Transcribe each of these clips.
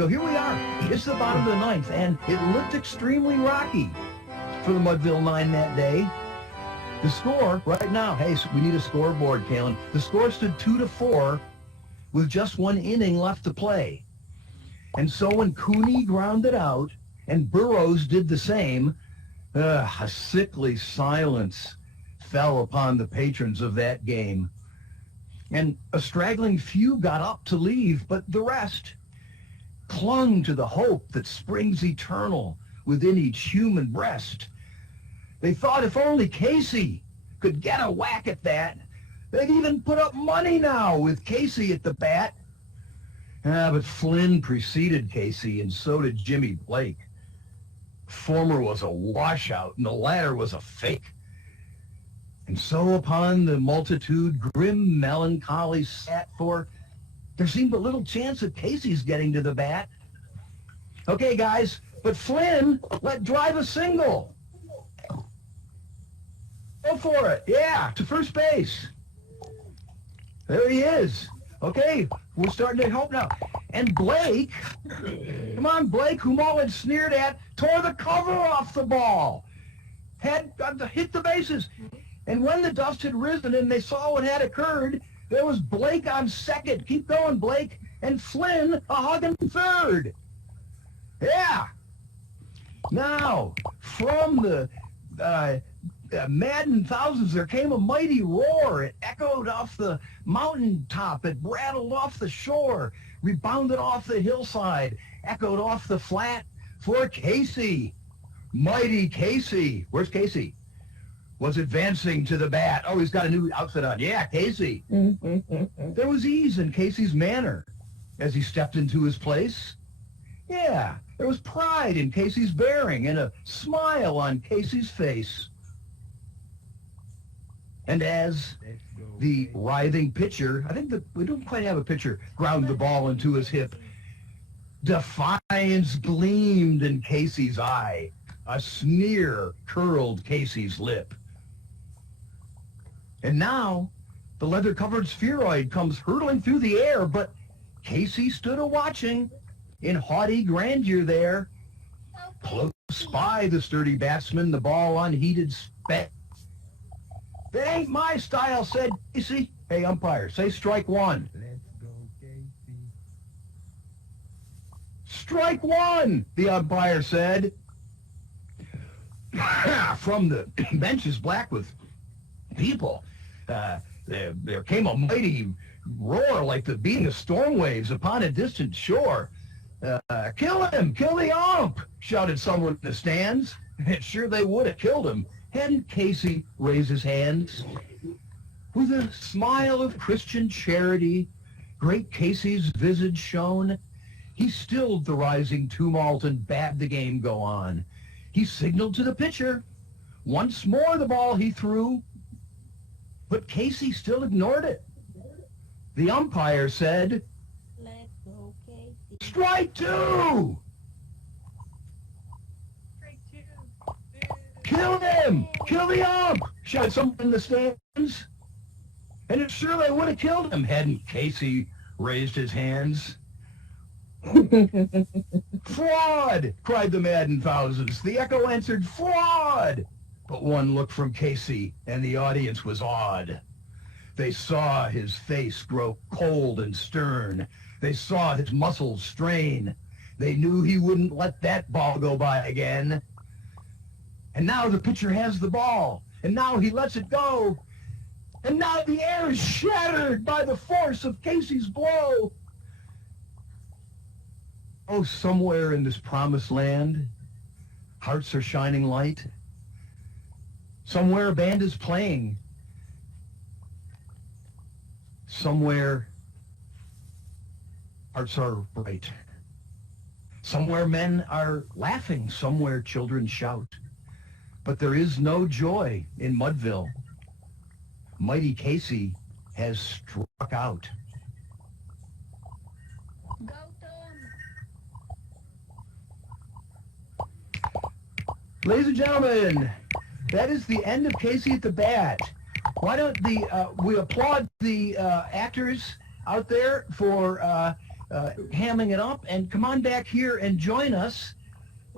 So here we are. It's the bottom of the ninth, and it looked extremely rocky for the Mudville Nine that day. The score right now, hey, so we need a scoreboard, Kalen. The score stood 2-4 with just one inning left to play. And so when Cooney grounded out and Burroughs did the same, a sickly silence fell upon the patrons of that game. And a straggling few got up to leave, but the rest clung to the hope that springs eternal within each human breast. They thought if only Casey could get a whack at that, they'd even put up money now with Casey at the bat. But Flynn preceded Casey, and so did Jimmy Blake. The former was a washout, and the latter was a fake. And so upon the multitude grim melancholy sat, for there seemed but little chance of Casey's getting to the bat. Okay, guys, but Flynn let drive a single. Go for it. Yeah, to first base. There he is. Okay, we're starting to hope now. And Blake, come on, Blake, whom all had sneered at, tore the cover off the ball. Had hit the bases. And when the dust had risen and they saw what had occurred, there was Blake on second. Keep going, Blake. And Flynn a hugging third. Yeah. Now, from the maddened thousands, there came a mighty roar. It echoed off the mountaintop. It rattled off the shore, rebounded off the hillside, echoed off the flat for Casey. Mighty Casey. Where's Casey? Was advancing to the bat. Oh, he's got a new outfit on. Yeah, Casey. There was ease in Casey's manner as he stepped into his place. Yeah, there was pride in Casey's bearing and a smile on Casey's face. And as the writhing pitcher, I think that we don't quite have a pitcher, ground the ball into his hip, defiance gleamed in Casey's eye. A sneer curled Casey's lip. And now the leather-covered spheroid comes hurtling through the air, but Casey stood a-watching in haughty grandeur there. Close by the sturdy batsman, the ball unheeded sped. That ain't my style, said Casey. Hey, umpire, say strike one. Let's go, Casey. Strike one, the umpire said. From the benches black with people, there came a mighty roar like the beating of storm waves upon a distant shore. Kill him! Kill the ump! Shouted someone in the stands. Sure they would have killed him. Hadn't Casey raised his hands? With a smile of Christian charity, great Casey's visage shone. He stilled the rising tumult and bade the game go on. He signaled to the pitcher. Once more the ball he threw, but Casey still ignored it. The umpire said, Let's go, Casey. strike two! Kill him! Kill the ump! Shouted someone in the stands. And it sure they would have killed him, hadn't Casey raised his hands. Fraud! Cried the maddened thousands. The echo answered, fraud! But one look from Casey, and the audience was awed. They saw his face grow cold and stern. They saw his muscles strain. They knew he wouldn't let that ball go by again. And now the pitcher has the ball, and now he lets it go. And now the air is shattered by the force of Casey's blow. Oh, somewhere in this promised land, hearts are shining light. Somewhere a band is playing. Somewhere hearts are bright. Somewhere men are laughing. Somewhere children shout. But there is no joy in Mudville. Mighty Casey has struck out. Go, Tom. Ladies and gentlemen, that is the end of Casey at the bat. Why don't we applaud the actors out there for hamming it up, and come on back here and join us.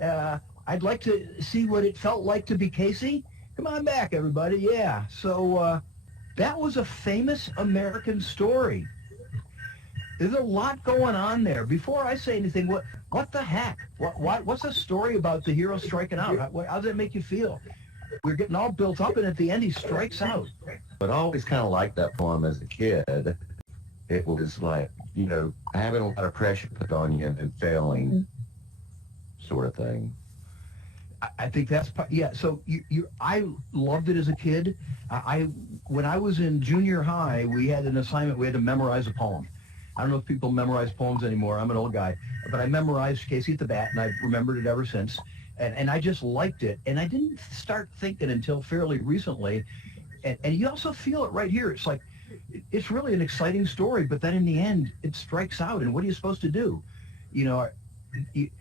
I'd like to see what it felt like to be Casey. Come on back, everybody. Yeah. So that was a famous American story. There's a lot going on there. Before I say anything, what the heck? What's the story about the hero striking out? How does that make you feel? We're getting all built up, and at the end, he strikes out. But I always kind of liked that poem as a kid. It was like, you know, having a lot of pressure put on you and failing sort of thing. I think that's, yeah, so I loved it as a kid. When I was in junior high, we had an assignment, we had to memorize a poem. I don't know if people memorize poems anymore. I'm an old guy. But I memorized Casey at the Bat, and I've remembered it ever since. And I just liked it. And I didn't start thinking until fairly recently. And you also feel it right here. It's like, it's really an exciting story, but then in the end, it strikes out. And what are you supposed to do? You know,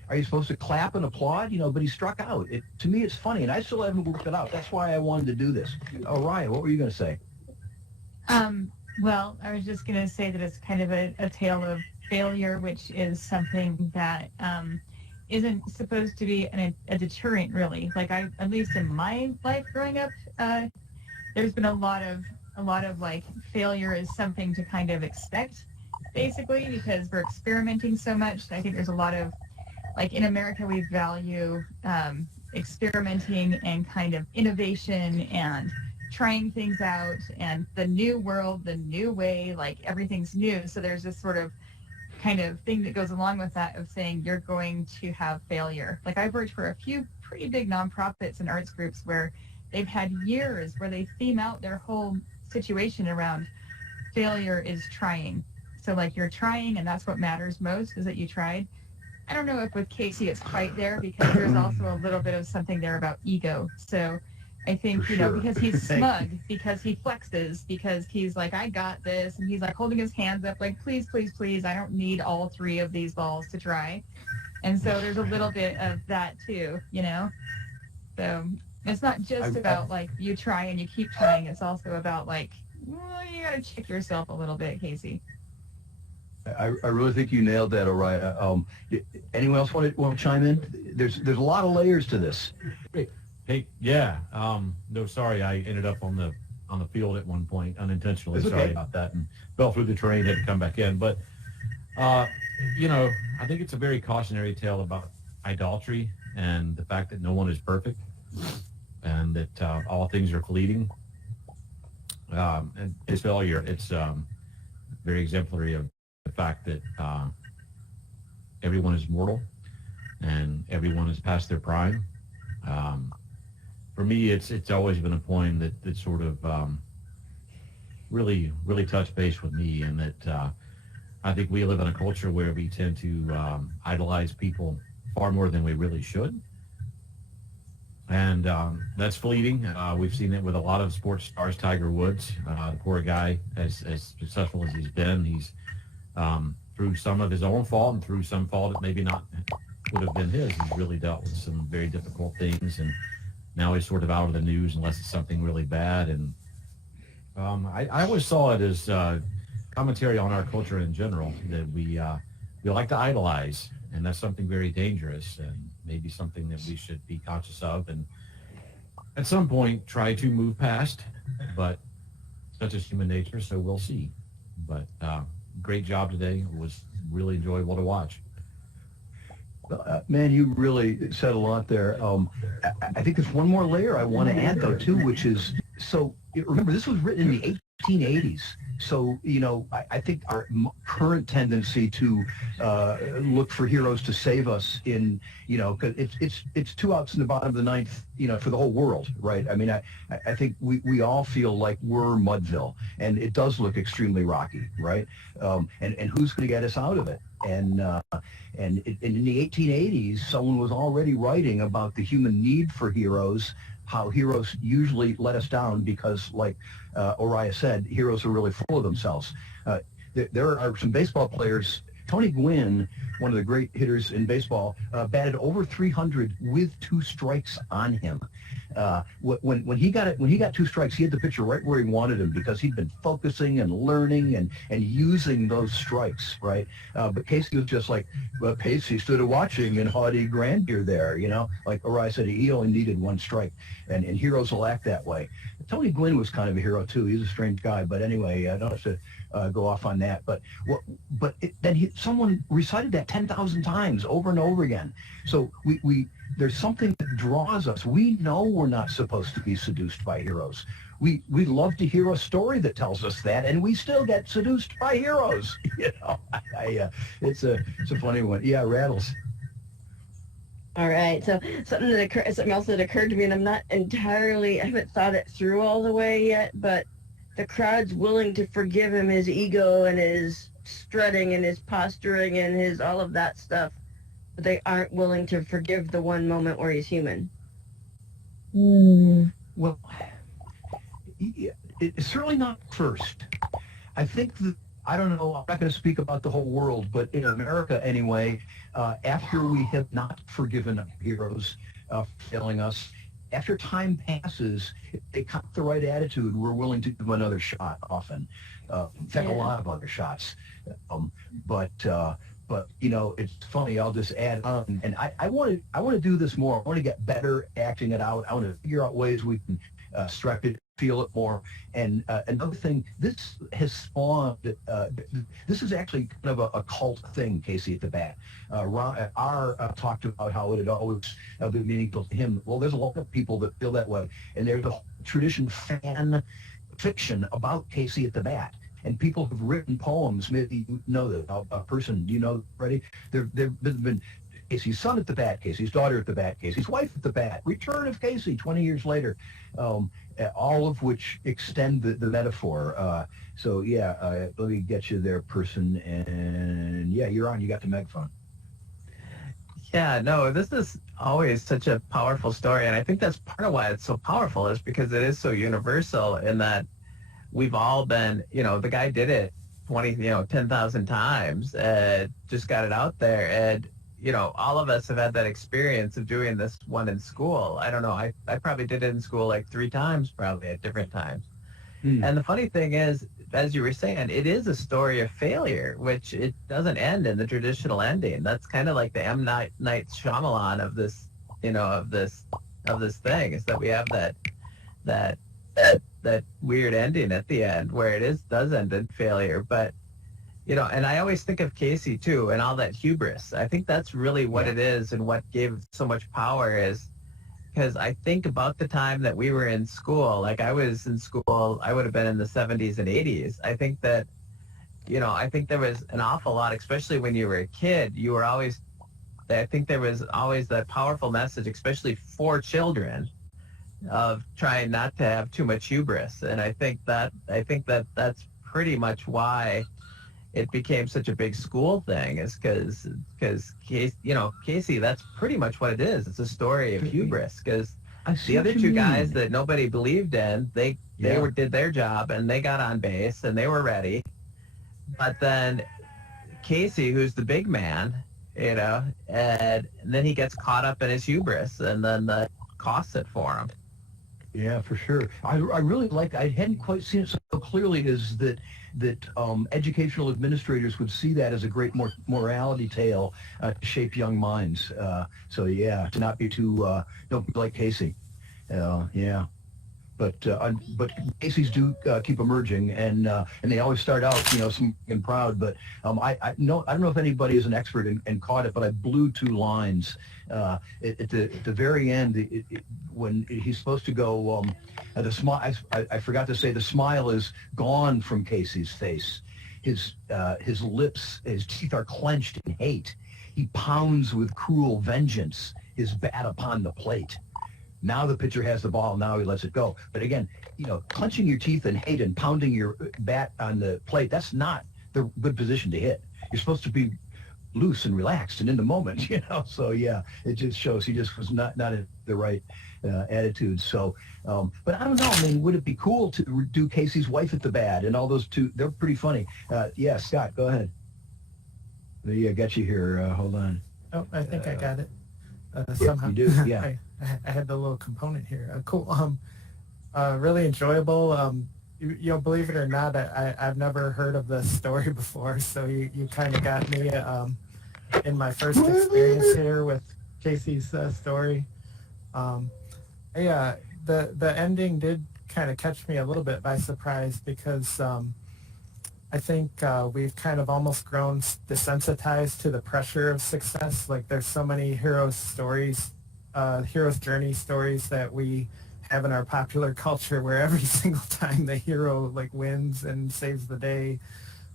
are you supposed to clap and applaud? You know, but he struck out. To me, it's funny, and I still haven't worked it out. That's why I wanted to do this. Oh, Ryan, what were you going to say? Well, I was just going to say that it's kind of a tale of failure, which is something that isn't supposed to be a deterrent, really. Like, at least in my life growing up, there's been a lot of like failure is something to kind of expect, basically, because we're experimenting so much. I think there's a lot of, like, in America, we value experimenting and kind of innovation and trying things out and the new world, the new way, like everything's new. So there's this sort of kind of thing that goes along with that of saying you're going to have failure. Like, I've worked for a few pretty big nonprofits and arts groups where they've had years where they theme out their whole situation around failure is trying. So, like, you're trying, and that's what matters most, is that you tried. I don't know if with Casey it's quite there, because there's also a little bit of something there about ego. So I think, you know, because he's smug, because he flexes, because he's like, I got this, and he's like holding his hands up like, please, please, please, I don't need all three of these balls to try. And so there's a little bit of that too, you know? So it's not just about like you try and you keep trying, it's also about like, well, you gotta check yourself a little bit, Casey. I really think you nailed that, Orion. Anyone else want to chime in? There's a lot of layers to this. Hey, yeah. No, sorry, I ended up on the field at one point unintentionally. It's sorry okay. about that, and fell through the terrain, had to come back in. But you know, I think it's a very cautionary tale about idolatry and the fact that no one is perfect, and that all things are fleeting. And it's failure. It's very exemplary of the fact that everyone is mortal and everyone is past their prime. For me, it's always been a poem that sort of really touched base with me, and that I think we live in a culture where we tend to idolize people far more than we really should, and that's fleeting. We've seen it with a lot of sports stars. Tiger Woods, the poor guy, as successful as he's been, he's through some of his own fault and through some fault that maybe not would have been his, he's really dealt with some very difficult things, and now he's sort of out of the news unless it's something really bad. And I always saw it as commentary on our culture in general, that we like to idolize, and that's something very dangerous, and maybe something that we should be conscious of, and at some point try to move past. But such is human nature, so we'll see. But great job today. It was really enjoyable to watch. Man, you really said a lot there. I think there's one more layer I want to add, though, too, which is, so remember, this was written in the 1880s. So, you know, I think our current tendency to look for heroes to save us in, you know, because it's 2 outs in the bottom of the ninth, you know, for the whole world, right? I mean, I think we all feel like we're Mudville, and it does look extremely rocky, right? And who's going to get us out of it? And in the 1880s, someone was already writing about the human need for heroes, how heroes usually let us down because, like Oriah said, heroes are really full of themselves. There are some baseball players Tony Gwynn, one of the great hitters in baseball, batted over 300 with 2 strikes on him. When he got 2 strikes, he had the pitcher right where he wanted him because he'd been focusing and learning and using those strikes, right? But Casey was just like, well, Casey stood watching in haughty grandeur there, like Orion said, he only needed 1 strike, and heroes will act that way. Tony Gwynn was kind of a hero too. He's a strange guy, but anyway, I don't have to go off on that. But someone recited that 10,000 times over and over again. So there's something that draws us. We know we're not supposed to be seduced by heroes. We love to hear a story that tells us that, and we still get seduced by heroes. It's a funny one. Yeah, Rattles. All right. So something else that occurred to me, and I haven't thought it through all the way yet, but the crowd's willing to forgive him his ego and his strutting and his posturing and his all of that stuff, but they aren't willing to forgive the one moment where he's human. Well, it's certainly not first. I think that, I don't know, I'm not going to speak about the whole world, but in America anyway, after we have not forgiven heroes failing us, after time passes, if they got the right attitude, we're willing to give them another shot often. In fact, a lot of other shots. But it's funny, I'll just add on, and I want to do this more. I want to get better acting it out. I want to figure out ways we can stretch it, feel it more. And another thing, this has spawned, this is actually kind of a cult thing, Casey at the Bat. Ron talked about how it had always been meaningful to him. Well, there's a lot of people that feel that way. And there's a tradition, fan fiction about Casey at the Bat. And people have written poems. Maybe you know that. A person, do you know, Freddie? There have been Casey's son at the bat, Casey's daughter at the bat, Casey's wife at the bat, return of Casey 20 years later, all of which extend the metaphor. Let me get you there, person. And yeah, you're on. You got the megaphone. Yeah, no, this is always such a powerful story. And I think that's part of why it's so powerful is because it is so universal in that we've all been, the guy did it 10,000 times, just got it out there. And, all of us have had that experience of doing this one in school. I don't know. I probably did it in school like 3 times, probably at different times. And the funny thing is, as you were saying, it is a story of failure, which it doesn't end in the traditional ending. That's kind of like the M. Night Shyamalan of this, of this thing, is that we have that weird ending at the end where does end in failure. But, and I always think of Casey too and all that hubris. I think that's really what it is and what gave so much power is because I think about the time that we were in school, like I was in school, I would have been in the 70s and 80s. I think that, I think there was an awful lot, especially when you were a kid, I think there was always that powerful message, especially for children, of trying not to have too much hubris. And I think that's pretty much why it became such a big school thing, is because Casey, that's pretty much what it is. It's a story of hubris, because the other 2 guys that nobody believed in, they did their job and they got on base and they were ready. But then Casey, who's the big man, and then he gets caught up in his hubris, and then that costs it for him. Yeah, for sure. I really like, I hadn't quite seen it so clearly, is that educational administrators would see that as a great morality tale to shape young minds. To not be too, don't be like Casey. Yeah. But Casey's do keep emerging, and they always start out, smug and proud. But I don't know if anybody is an expert and caught it, but I blew 2 lines at the very end when he's supposed to go. The smile. I forgot to say the smile is gone from Casey's face. His lips, his teeth are clenched in hate. He pounds with cruel vengeance his bat upon the plate. Now the pitcher has the ball. Now he lets it go. But again, clenching your teeth in hate and pounding your bat on the plate, that's not the good position to hit. You're supposed to be loose and relaxed and in the moment, So, yeah, it just shows he just was not in the right attitude. So, but I don't know. I mean, would it be cool to do Casey's wife at the bat and all those 2? They're pretty funny. Yeah, Scott, go ahead. I got you here. Hold on. Oh, I think I got it. Yeah, Somehow. you do. Yeah. I had the little component here. Cool. Really enjoyable. You'll believe it or not, I've never heard of this story before, so you kind of got me in my first experience here with Casey's story. Yeah, the ending did kind of catch me a little bit by surprise because I think we've kind of almost grown desensitized to the pressure of success. Like there's so many heroes stories, hero's journey stories that we have in our popular culture where every single time the hero like wins and saves the day.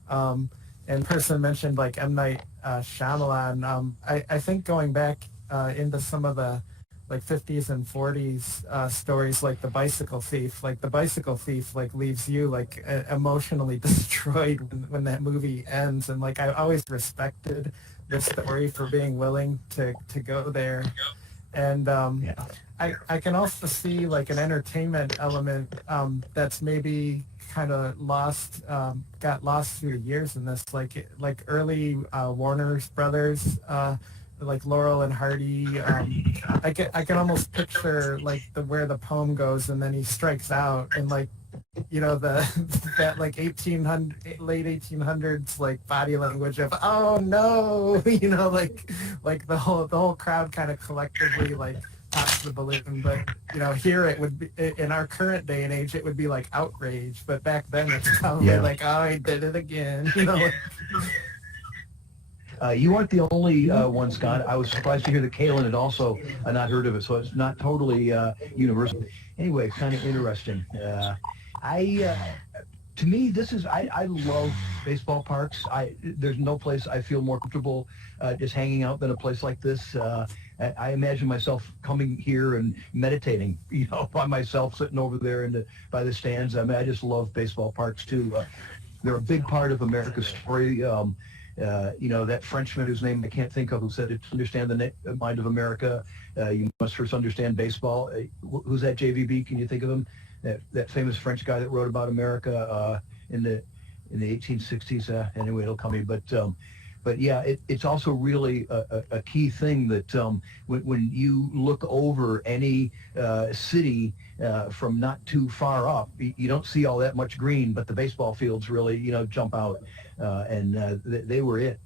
And person mentioned like M. Night Shyamalan. I think going back into some of the like 50s and 40s stories like the bicycle thief, like leaves you like emotionally destroyed when that movie ends. And like I always respected the story for being willing to go there. And I can also see like an entertainment element that's maybe kind of got lost through the years in this, like early Warner Brothers, like Laurel and Hardy. I can almost picture like where the poem goes, and then he strikes out, and like that like late 1800s like body language of oh no, like the whole crowd kind of collectively like pops the balloon. But here it would be in our current day and age it would be like outrage, but back then it's probably like oh he did it again. You aren't the only one, Scott. I was surprised to hear that Kalen had also not heard of it, so it's not totally universal. Anyway, kind of interesting. To me, I love baseball parks. There's no place I feel more comfortable just hanging out than a place like this. I imagine myself coming here and meditating, by myself, sitting over there by the stands. I mean, I just love baseball parks too. They're a big part of America's story. That Frenchman whose name I can't think of, who said, to understand the mind of America, you must first understand baseball. Who's that, JVB? Can you think of him? That famous French guy that wrote about America in the 1860s. Anyway, it'll come to me. But yeah, it's also really a key thing that when you look over any city from not too far up, you don't see all that much green, but the baseball fields really, jump out. And they were it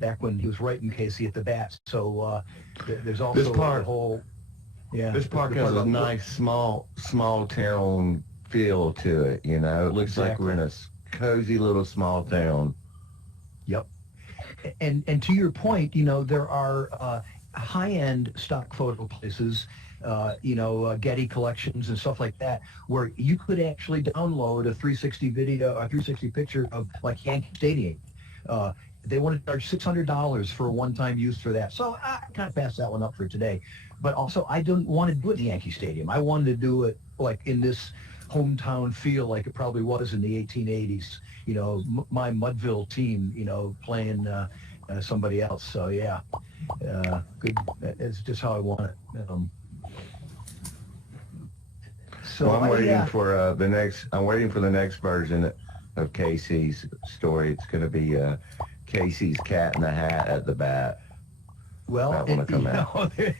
back when he was writing Casey at the bat. So there's also the whole... Yeah, this park has a nice small town feel to it. It looks like we're in a cozy little small town. Yep. And to your point, there are high-end stock photo places, Getty collections and stuff like that, where you could actually download a 360 video, a 360 picture of like Yankee Stadium. They want to charge $600 for a one-time use for that. So I kind of passed that one up for today. But also, I didn't want to do it in Yankee Stadium. I wanted to do it like in this hometown feel like it probably was in the 1880s. My Mudville team, playing somebody else. So yeah, good. It's just how I want it. So I'm waiting for the next. I'm waiting for the next version of Casey's story. It's going to be Casey's Cat in the Hat at the bat. Well, the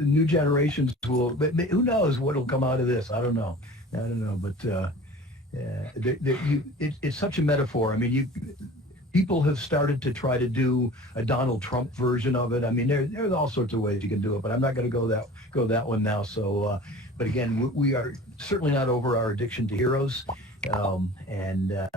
new generations will, but who knows what will come out of this? I don't know, but it's such a metaphor. I mean, people have started to try to do a Donald Trump version of it. I mean, there's all sorts of ways you can do it, but I'm not going to go that one now. So, but again, we are certainly not over our addiction to heroes, and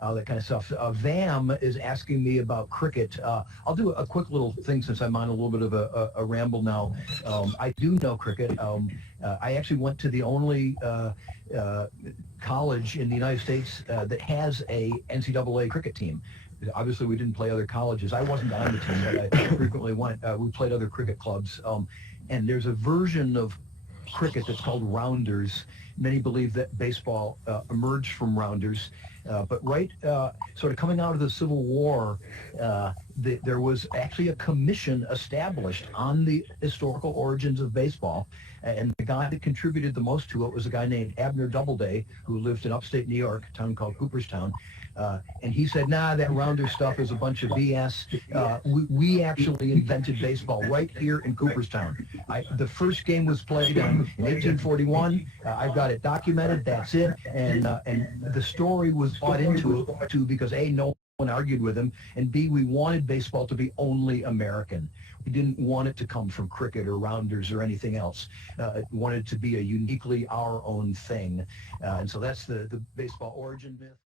all that kind of stuff. Vam is asking me about cricket. I'll do a quick little thing since I'm on a little bit of a ramble now. I do know cricket. I actually went to the only college in the United States that has a NCAA cricket team. Obviously, we didn't play other colleges. I wasn't on the team, but I frequently went. We played other cricket clubs. And there's a version of cricket that's called rounders. Many believe that baseball emerged from rounders. But right sort of coming out of the Civil War, there was actually a commission established on the historical origins of baseball. And the guy that contributed the most to it was a guy named Abner Doubleday, who lived in upstate New York, a town called Cooperstown. And he said, nah, that rounder stuff is a bunch of BS. We actually invented baseball right here in Cooperstown. The first game was played in 1841. I've got it documented. That's it. And the story was bought into too because A, no one argued with him, and B, we wanted baseball to be only American. We didn't want it to come from cricket or rounders or anything else. We wanted it to be a uniquely our own thing. And so that's the baseball origin myth.